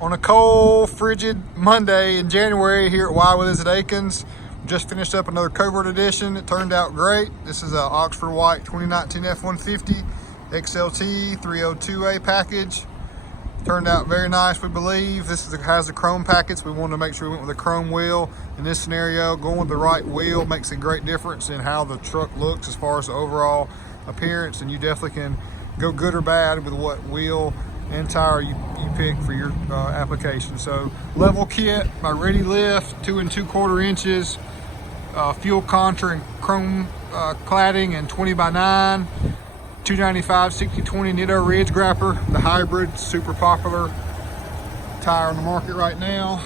On a cold, frigid Monday in January here at Willies at Akins. Just finished up another Covert edition. It turned out great. This is an Oxford White 2019 F150 XLT 302A package. Turned out very nice, we believe. This has the chrome packets. We wanted to make sure we went with a chrome wheel. In this scenario, going with the right wheel makes a great difference in how the truck looks as far as the overall appearance, and you definitely can go good or bad with what wheel and tire you pick for your application. So level kit, my ready lift, 2 2/4 inches, fuel Contra and chrome cladding and 20x9, 295 60/20 Nitto Ridge Grappler, the hybrid, super popular tire on the market right now.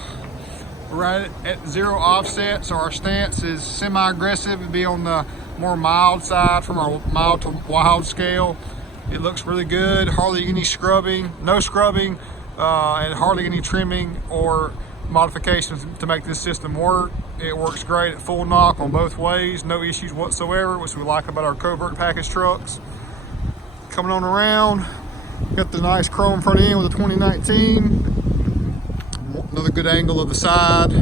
We're right at 0 offset, so our stance is semi-aggressive. It'd be on the more mild side from our mild to wild scale. It looks really good, hardly any scrubbing, no scrubbing, and hardly any trimming or modifications to make this system work. It works great at full knock on both ways, no issues whatsoever, which we like about our Covert package trucks. Coming on around, got the nice chrome front end with the 2019. Another good angle of the side.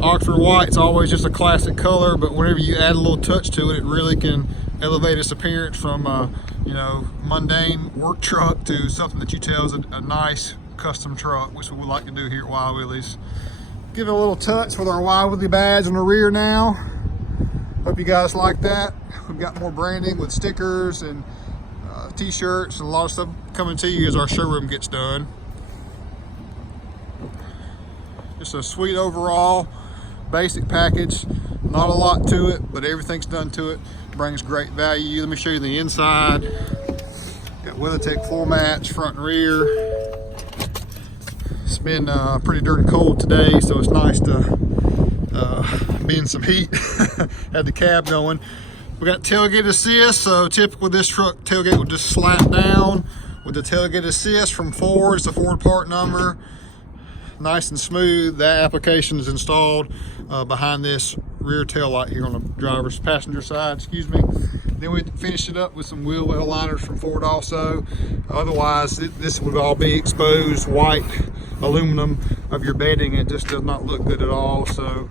Oxford White's always just a classic color, but whenever you add a little touch to it, it really can elevate its appearance from mundane work truck to something that you tell is a nice custom truck, which we would like to do here at Willies. Give it a little touch with our Willie badge on the rear now. Hope you guys like that. We've got more branding with stickers and t-shirts and a lot of stuff coming to you as our showroom gets done. Just a sweet overall basic package. Not a lot to it, but everything's done to it. Brings great value. Let me show you the inside. Got WeatherTech floor mats, front and rear. It's been pretty darn cold today, so it's nice to be in some heat. Had the cab going. We got tailgate assist, so typical this truck tailgate will just slap down with the tailgate assist from Ford. It's the Ford part number. Nice and smooth. That application is installed behind this rear tail light here on the passenger side, excuse me. Then we finished it up with some wheel well liners from Ford also. Otherwise, this would all be exposed white aluminum of your bedding. It just does not look good at all. So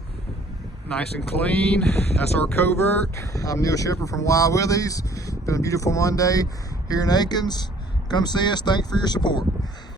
nice and clean. That's our Covert. I'm Nsheppard from Willies. Been a beautiful Monday here in Akins. Come see us. Thanks for your support.